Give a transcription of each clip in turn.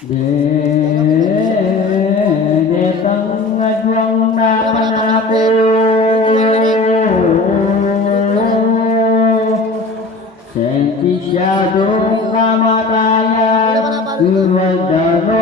Detang agwang napanako sentisyadong kamatayan kumagdano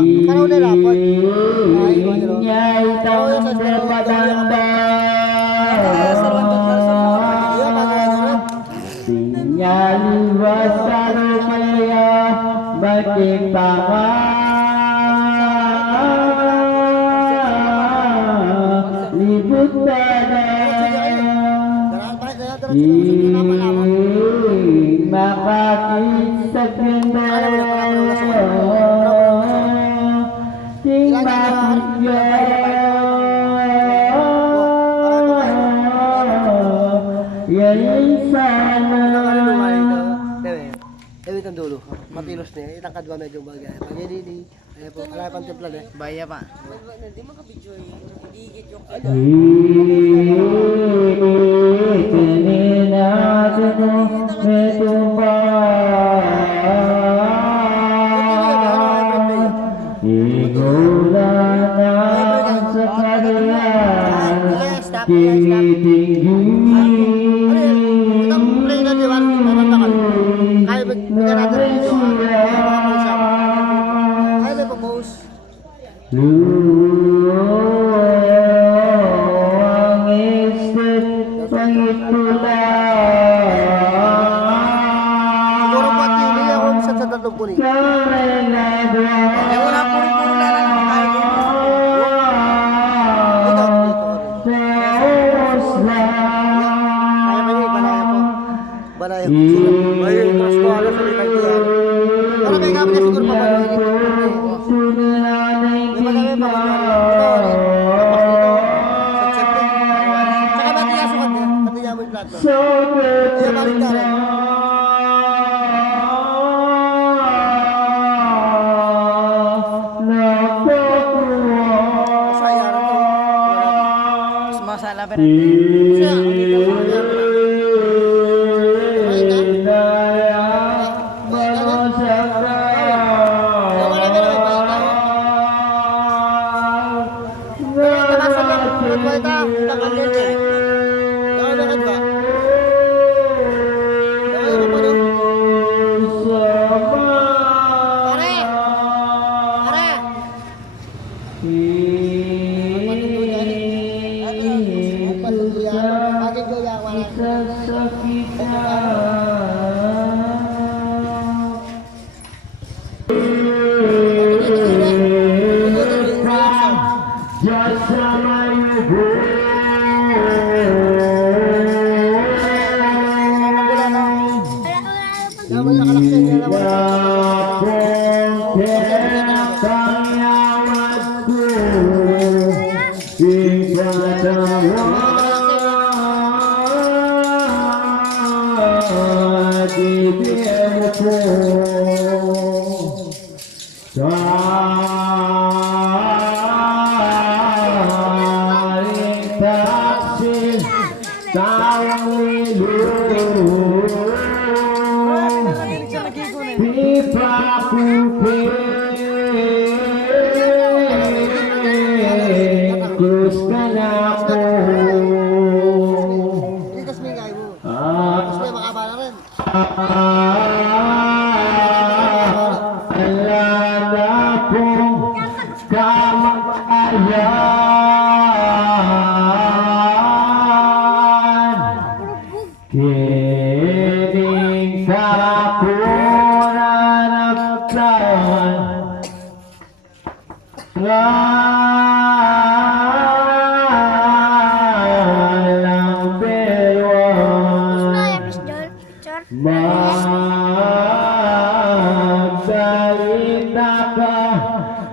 Para uli lapot. Inyay taong berpadanda Sinyaliwas sa rupaya Batik tama Libut dada Makakisag ganda Ting makikya Yay sana Dewit ang dulo. Matilos niya. Itangkad ba medyo bagay. Pag hindi, ayan po. Alay pang templan eh. Baya pa. Hindi makabidyo eh. Idigit yung Masala pa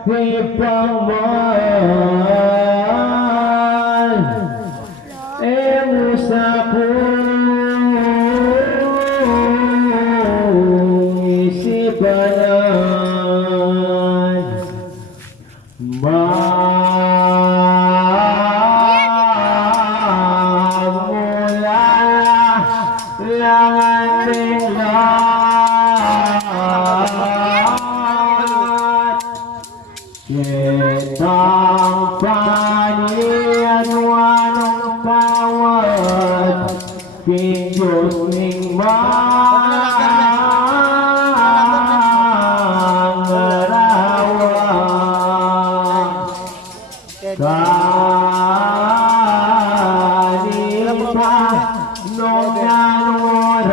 ipagmahal mo sa puong isipan magmula lang ating lahat kitang panian-wanong kawat king Diyos ning mangarawan kanita nung nanuran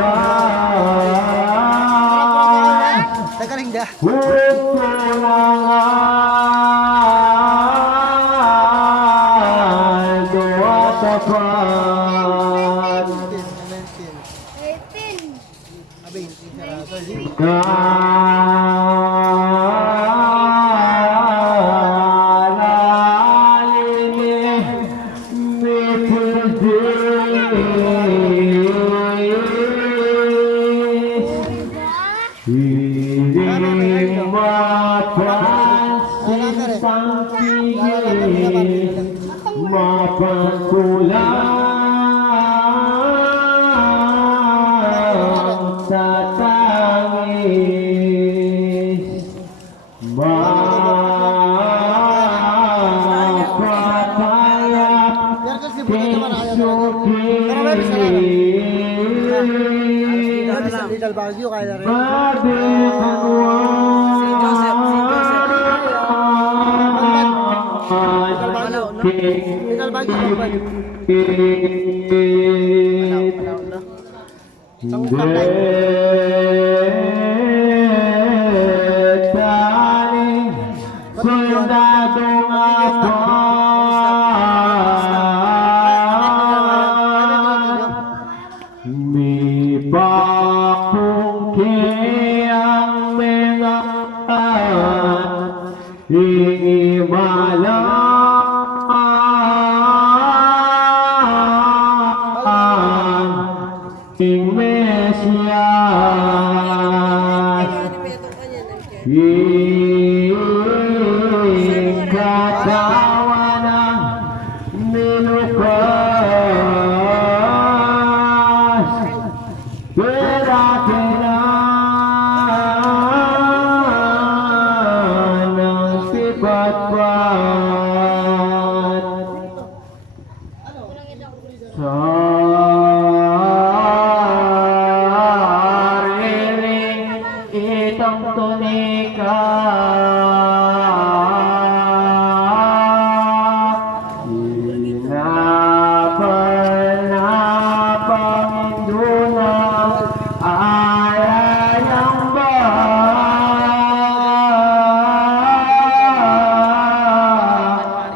Tagaling da. hukulangan doa tapat 18. Abing, Hiling mapansin sang tigil mapangkulang sa tangis mapapayap Little Baguio, kaya rin. Little Baguio, Soldadong ako may pakungki ang mga hinimalaan ing Mesiyas ing katawan ng nilukas perakilan ng sipatpat sariling itong tunika Panginoon ay ang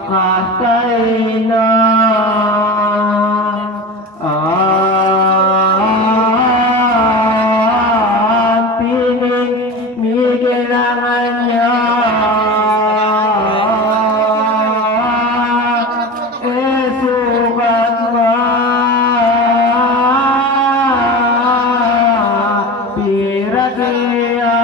bakatay na ang pinigmigilangan niya sukat pirakiya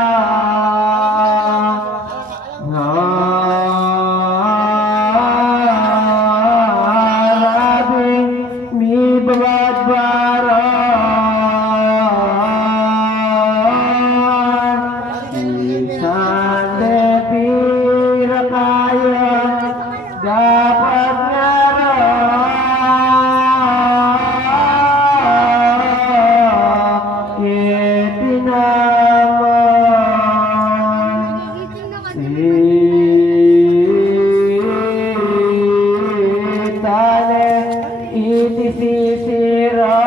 ngarabing mi babadbaran sande pirakaya dapat ngarap itinaman iti sisira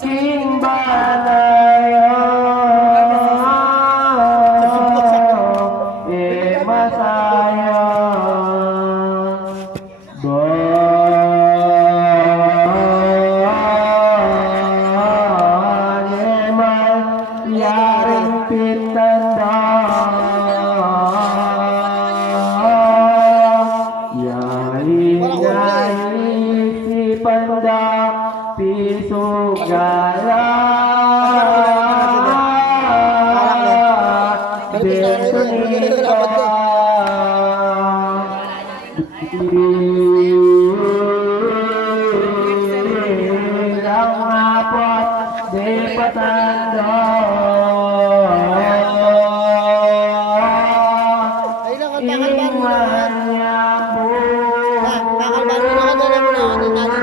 kimbanaya masaya yaring pit piso gala. Dito nito ang hapot di patando. Ay lang, ang takalbaro na. Iwan niya po. Takalbaro na ka doon. Ano na, ano na.